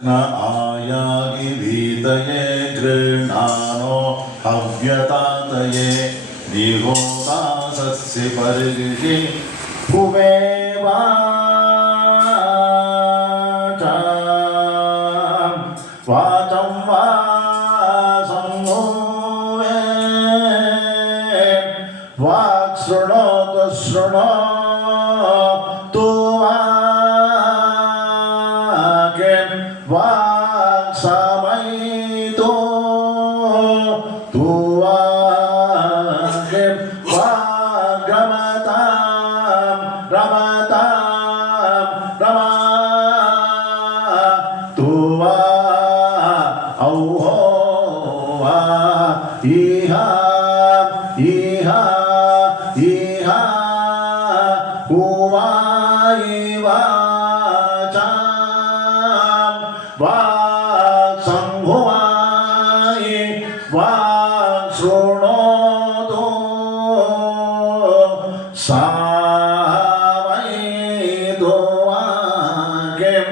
न आयागि वीतये गृह्णानो हव्यतातये दिहोतासस्य परिगिषि भुवे वाचं वा संभुवे वाक् शृणोतु शृणोतु वाक्यं वाक् समयितु तु वाक्यं वाक् रमतां रमतां रमातु वा औहो वा इहा इहा इहा उवाचा वाक् संभुवाय वाक् शृणोतु सामयितु वाक्यं